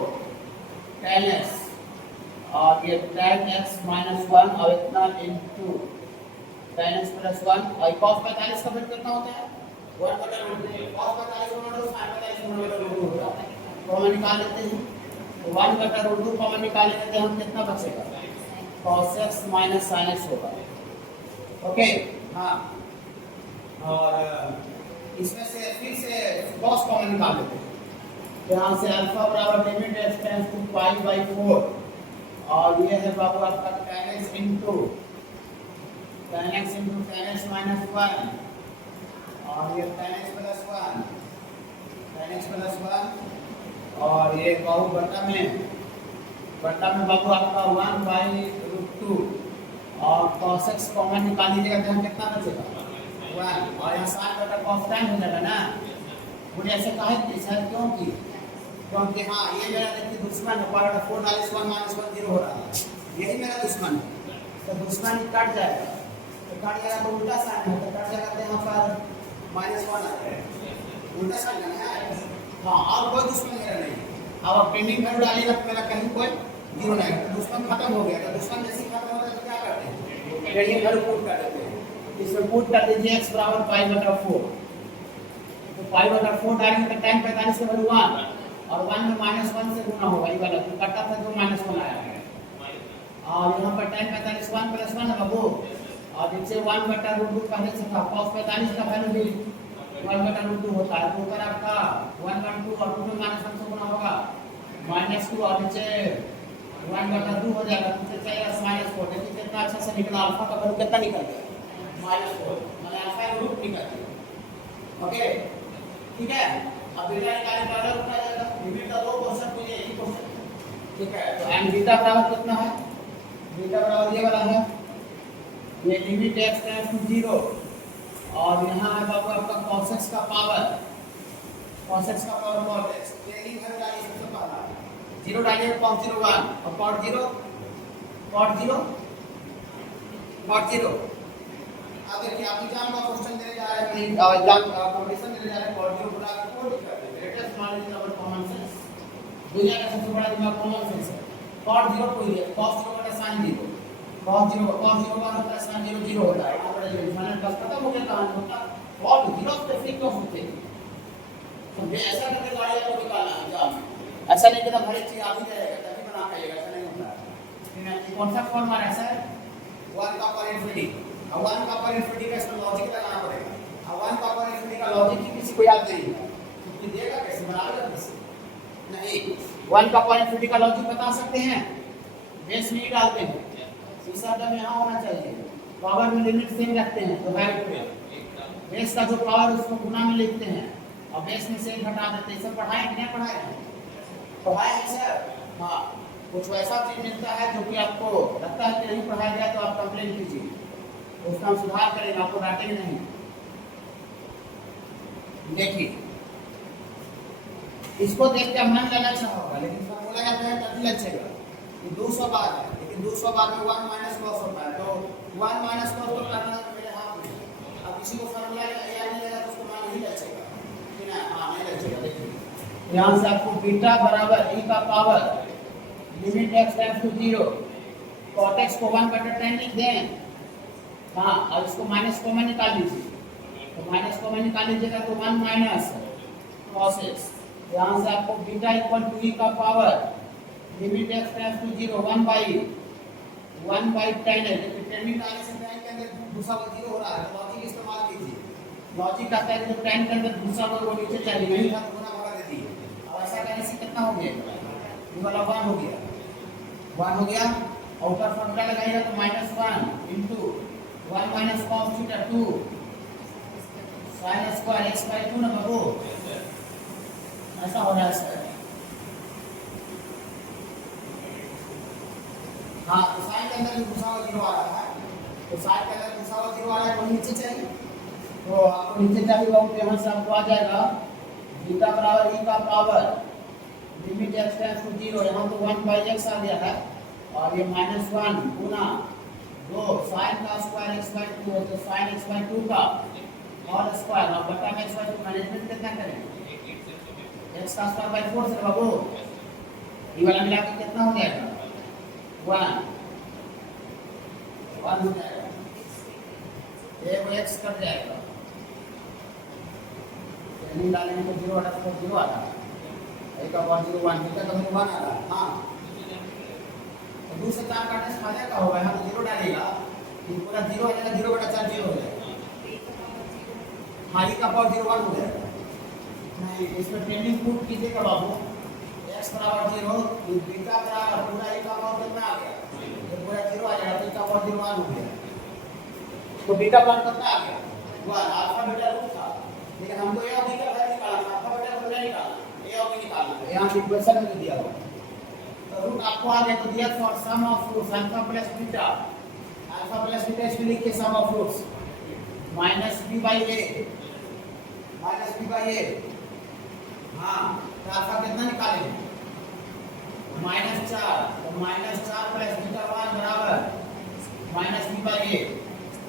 tan x और ये tan x -1 और इतना इंटू tan x + 1 और cos 45 का वैल्यू कितना होता है 1/√2। cos 45 1/√2 sin 45 1/√2 होता है। तो हम निकाल लेते हैं, तो 1/√2 कॉमन निकाल लेते हैं, हम कितना बचेगा cos x - sin x होगा। ओके हाँ, और इसमें से फिर से cos कॉमन निकाल लेते हैं। यहाँ से अल्फा बराबर लिमिट x टेंड्स टू π/4 और ये है बाबू आपका tan x into tan x -1 और ये tan x + 1 और ये बाबू बटा में बाबू आपका 1/√2 और cos x कॉमन निकाल लीजिएगा तो हम कितना बचेगा 1 और यहाँ sin बटा cos tan हो जाएगा ना। मुझे ऐसे कहा है क्योंकि हाँ ये मेरा देखिए दुश्मन है, 4 डालिस 1 - 1 0 हो रहा है, यही मेरा दुश्मन है। तो दुश्मन कट जाएगा, तो कट जाएगा तो उल्टा साइन है, तो कट जाएगा तो यहाँ पर -1 आ जाएगा, उल्टा साइन है। हाँ और कोई दुश्मन मेरा नहीं। अब आप पेंडिंग वैल्यू डालिएगा तो मेरा कहीं कोई जीरो नहीं है, तो दुश्मन खत्म हो गया। तो दुश्मन जैसे ही खत्म होता है तो क्या करते हैं पेंडिंग वैल्यू पुट कर देते हैं। इसमें पुट कर दीजिए x बराबर π/4, तो π/4 डालेंगे तो tan 45 का वैल्यू 1 और 1 में -1 से गुना होगा, ये वाला कटा था जो -1 आया है। और यहाँ पर tan 45 1 + 1 है बाबू और नीचे 1/√2 पहले से था, cos 45 का वैल्यू भी 1/√2 होता है। तो ऊपर आपका 1 1 2 और 2 में -1 से गुना होगा -2 और नीचे 1/2 हो जाएगा, नीचे चाहिए -4। देखिए कितना अच्छा से निकला, अल्फा का वैल्यू कितना निकल गया -4, मतलब अल्फा का रूट निकल गया। ओके ठीक है, अब बीटा निकालने का ऑर्डर उठा जाएगा, लिमिट का दो क्वेश्चन मुझे एक ही क्वेश्चन, ठीक है। तो एंड बीटा बराबर कितना है, बीटा बराबर ये वाला है, ये लिमिट x टेंड्स टू 0 और यहाँ है बाबू आपका cos x का पावर cos x ये लिंक है डालिए सबसे पहला 0 डालिए cos 0 1 और cot 0 अब देखिए आप एग्जाम का क्वेश्चन देने जा रहे हैं, एग्जाम कंपटीशन देने जा रहे हैं, cot 0 बना के कोड करते हैं। Greatest knowledge in our common sense, दुनिया का सबसे बड़ा दिमाग कॉमन सेंस है। cot 0 को ये cos 0 बटा sin 0, cos 0 का होता है sin 0 0 होता है। यहाँ पर मैंने बस खत्म हो गया कहानी, होता cot 0 से फिर क्यों होते हैं, तो ये ऐसा करके गाड़ी आपको निकालना है एग्जाम में, ऐसा नहीं कि हर एक चीज आप ही रहेगा तभी बना पाइएगा, ऐसा नहीं होता है। कौन सा फॉर्मूला ऐसा है 1 का पावर इनफिनिटी, अब 1 का पावर इनफिनिटी का इसमें लॉजिक लगाना पड़ेगा। अब 1 का पावर इनफिनिटी का लॉजिक ही किसी को याद नहीं है, तो देगा कैसे, बनाएगा कैसे नहीं। 1 का पावर इनफिनिटी का लॉजिक बता सकते हैं, बेस में ही डालते हैं, इस शब्द में यहाँ होना चाहिए, पावर में लिमिट सेम रखते हैं, तो बेस का जो पावर उसको गुना में लिखते हैं और बेस में सेम घटा देते हैं। सब पढ़ाए कि नहीं पढ़ाए है सर? हाँ, कुछ वैसा चीज मिलता है जो कि आपको लगता है कि नहीं पढ़ाया गया तो आप कंप्लेन कीजिए, तो उसका हम सुधार करेंगे, आपको डांटेंगे नहीं। देखिए इसको देख के मन लेना अच्छा होगा, लेकिन इसको बोला जाता है तभी लगेगा कि 200 बार है, लेकिन 200 बार में 1 - cos होता है, तो 1 - cos को करना मेरे हाथ में। अब किसी को फार्मूला याद नहीं लगा तो उसको मान नहीं लगेगा कि ना, हाँ नहीं लगेगा। देखिए यहाँ से आपको बीटा बराबर e का power limit x tends to 0 cot x को 1/10 लिख दें, हाँ, और इसको माइनस कॉमन निकाल लीजिए, तो माइनस कॉमन निकाल लीजिएगा तो 1 - cos x। यहाँ से आपको बीटा इक्वल टू e का power limit x tends to 0 1/10 है, लेकिन टेंडिंग आने से tan के अंदर दूसरा वो 0 हो रहा है, तो लॉजिक इस्तेमाल कीजिए। लॉजिक कहता है कि जब tan के अंदर दूसरा वो नीचे चली नहीं था तो गुना भगा देती है। अब ऐसा करने से कितना हो गया, ये वाला 1 हो गया और ऊपर फॉर्मूला लगाइएगा तो -1 into 1 - cos theta 2 sin square x/2 ना बाबू, ऐसा हो रहा है सर। हाँ, तो साइन के अंदर भी दूसरा 0 आ रहा है, तो साइड के अंदर दूसरा वाला जीरो आ रहा है, वही नीचे चाहिए, तो आपको नीचे चाहिए तो यहाँ से आपको आ जाएगा बीटा बराबर ई का power limit x tends to 0, यहाँ तो 1/x आ गया है और ये -1 गुना 2 sin का स्क्वायर x/2 है तो sin x/2 का और स्क्वायर और बटा में x/2 मैनेजमेंट कितना करें x का स्क्वायर बाय 4 से बाबू ये वाला मिला के कितना हो जाएगा 1 हो जाएगा, एक x कट जाएगा, नहीं डालेंगे तो 0 हटा तो 0 आता है, एक का 1 0 1 बीटा का 1 आ रहा है। हाँ तो 2 से 4 काटने से फायदा क्या होगा, हम 0 डालेगा ये पूरा 0 हो जाएगा, 0 बटा 4 0 हो जाएगा, हाँ ये का पावर 0 1 हो जाएगा। नहीं इसमें ट्रेंडिंग पुट कीजिएगा बाबू x बराबर 0 बीटा बराबर पूरा e का पावर कितना आ गया, ये पूरा 0 आ जाएगा, तो e का पावर 0 1 हो गया, तो बीटा मान कितना आ गया 1, अल्फा बीटा रूट था, लेकिन हमको ये और बीटा वैल्यू निकालना है, अल्फा बीटा को नहीं निकालना, ये और भी निकालना है, यहाँ इक्वेशन में दिया हुआ तो रूट आपको आ गया, तो दिया for sum of roots alpha plus beta इसमें लिखिए सम ऑफ रूट्स -b/a हाँ तो अल्फा कितना निकालेंगे -4, तो -4 प्लस बीटा 1 बराबर -b/a,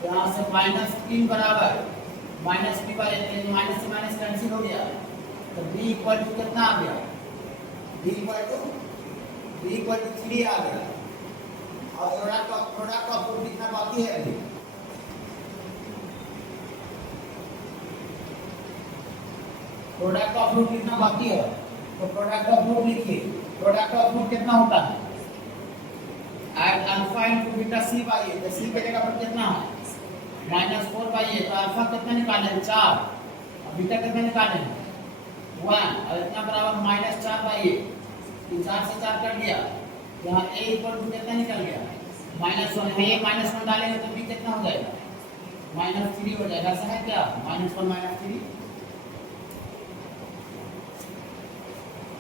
यहाँ से -3 बराबर -b/a, माइनस से माइनस कैंसिल हो गया, तो b इक्वल टू कितना आ गया, b इक्वल टू 3 आ गया, और प्रोडक्ट ऑफ रूट कितना बाकी है अभी, प्रोडक्ट ऑफ रूट कितना बाकी है, तो प्रोडक्ट ऑफ रूट लिखिए, प्रोडक्ट ऑफ रूट कितना होता है add alpha into beta c/a, तो c की जगह पर कितना है -4/a, तो अल्फा कितना निकाले 4 और बीटा कितना निकाले 1 और इतना बराबर -4/a, 4 से 4 कट गया, यहाँ a इक्वल टू कितना निकल गया -1 है, ये -1 डालेंगे तो b कितना हो जाएगा -3 हो जाएगा, ऐसा है क्या -1 -3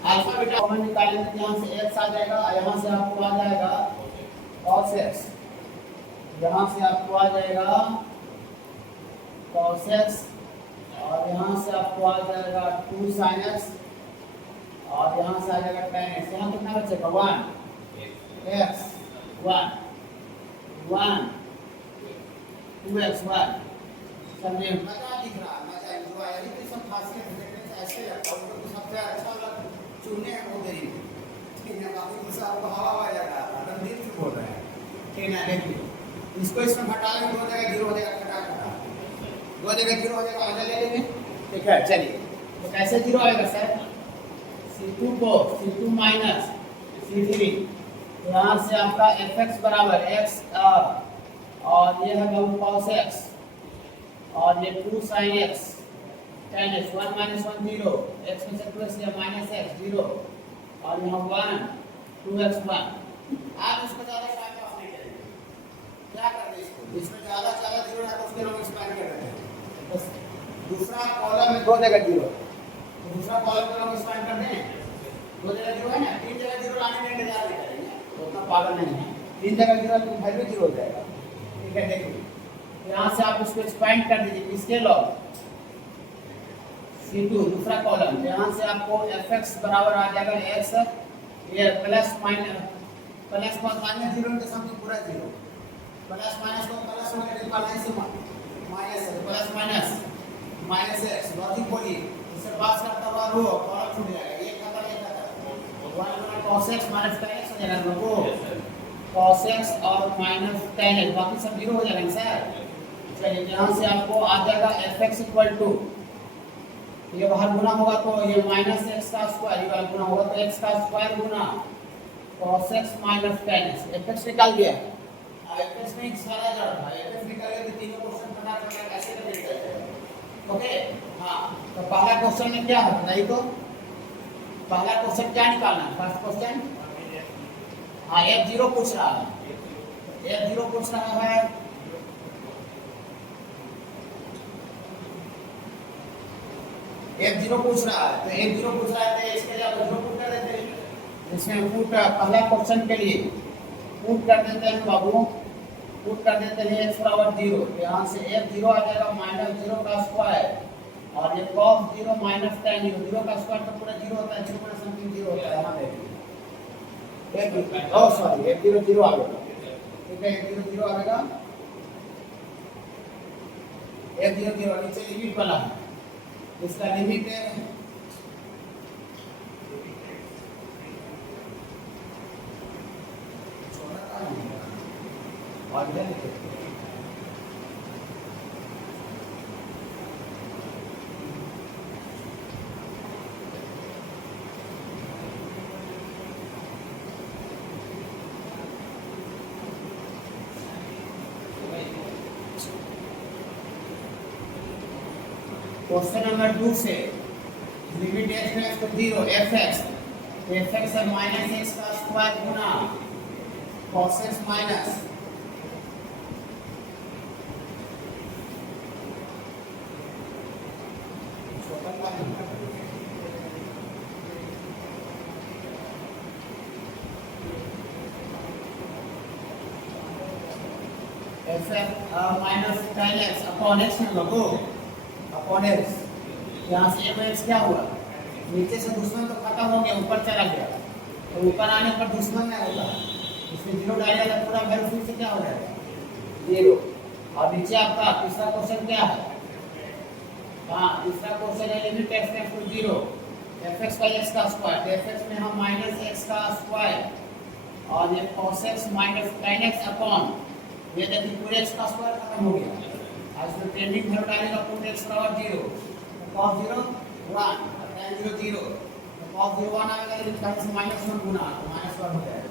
अल्फा बीटा कॉमन निकालेंगे तो यहाँ से x आ जाएगा, यहाँ से आपको आ जाएगा cos x, यहाँ से आपको आ जाएगा cos x और यहाँ से आपको आ जाएगा 2 sin x और यहाँ से आ जाएगा tan x, यहाँ कितना बचेगा 1 x 1 2x 1 समझे, मजा दिख रहा है, मजा एंजॉय, यही तो सब खासियत देखने से ऐसे लगता है, उनको सबसे अच्छा लग चुने हैं वो गरीब, ठीक है, बाकी दूसरा आपको हवा जाता है, अगर दिल से बोल रहे हैं, ठीक है, देखिए इसको इसमें घटा लेंगे 2 जगह 0 हो जाएगा, खटा 2 जगह 0 हो जाएगा, आगे ले लेंगे, ठीक है, चलिए तो कैसे 0 आएगा सर, C2 को C2 माइनस C3, तो यहाँ से आपका fx बराबर x और ये है cos x और ये 2 sin x tan x 1 - 1 0, x में से 2x लिया -x 0 और यहाँ 1 2x 1, आप इसको ज़्यादा टाइम ऑफ नहीं करेंगे, क्या करते हैं इसमें ज़्यादा 0 है तो उसके लोग एक्सपांड कर देते हैं, बस दूसरा कॉलम में 2 जगह 0, तो दूसरा कॉलम को लोग एक्सपांड कर दें, 2 जगह 0 है ना, 3 जगह 0 लाने में इंतजार नहीं करेंगे, तो उतना पागल नहीं है, 3 जगह 0 तो वैल्यू 0 हो जाएगा, ठीक है, देखिए यहाँ से आप इसको एक्सपांड कर दीजिए, किसके लॉग C2 दूसरा कॉलम, यहाँ से आपको fx बराबर आ जाएगा x, ये प्लस माइनस 0 के सामने पूरा 0, प्लस माइनस को प्लस में मल्टीप्लाई से माइनस x, लॉजिक बोलिए, इससे पास करता हुआ रो कॉलम छूट जाएगा, ये खत्म 1 गुना cos x minus tan x हो जाएगा, लोगों cos x और माइनस tan x, बाकी सब 0 हो जाएगा सर। चलिए यहाँ से आपको आ जाएगा fx इक्वल टू, ये बाहर गुना होगा तो ये माइनस एक्स का स्क्वायर, ये गुना होगा तो x का स्क्वायर गुना cos x minus tan x, fx निकाल दिया, fx में सारा जड़ था, fx निकाल के तीनों क्वेश्चन बना कर ऐसे कर देंगे, ओके। हाँ तो पहला क्वेश्चन में क्या है बताइए, तो पहला क्वेश्चन क्या निकालना है, फर्स्ट क्वेश्चन, हाँ f0 पूछ रहा है, f0 पूछ रहा है, f0 पूछ रहा है, तो f0 पूछ रहा है तो इसके लिए आप 0 पुट कर देते हैं, इसमें पुट पहला क्वेश्चन के लिए पुट कर देते हैं बाबू, पुट कर देते हैं x बराबर 0, तो यहाँ से f 0 आ जाएगा माइनस 0 का स्क्वायर, और ये cos 0 माइनस tan 0, 0 का स्क्वायर तो पूरा 0 होता है, 0 माइनस समथिंग 0 होता है, यहाँ देखिए f सॉरी f 0 0 आ गया, ठीक है, f 0 0 आ गया, f 0 0 नीचे लिमिट वाला है, इसका लिमिट है और इधर लिखिए क्वेश्चन नंबर 2 से limit x tends to 0 fx, तो fx है माइनस x का स्क्वायर गुना cos x minus fx minus tan x upon x में लगो अपॉन x, यहाँ से x क्या हुआ, नीचे से दुश्मन तो खत्म हो गया, ऊपर चला गया, तो ऊपर आने पर दुश्मन नहीं होगा, इसमें 0 डालेगा तो पूरा वैल्यू फिर से क्या हो जाएगा 0, और नीचे आपका तीसरा क्वेश्चन क्या है, हाँ तीसरा क्वेश्चन है limit x tends to 0 fx by x का स्क्वायर, तो fx में हम माइनस x का स्क्वायर और ये cos x minus tan x upon, ये देखिए पूरे x का स्क्वायर खत्म हो गया, आज में ट्रेंडिंग वैल्यू डालेगा पूरे x बराबर 0, cos 0 1 tan 0 0, cos 0 1 आएगा, लेकिन से माइनस 1 गुना तो -1 हो जाएगा।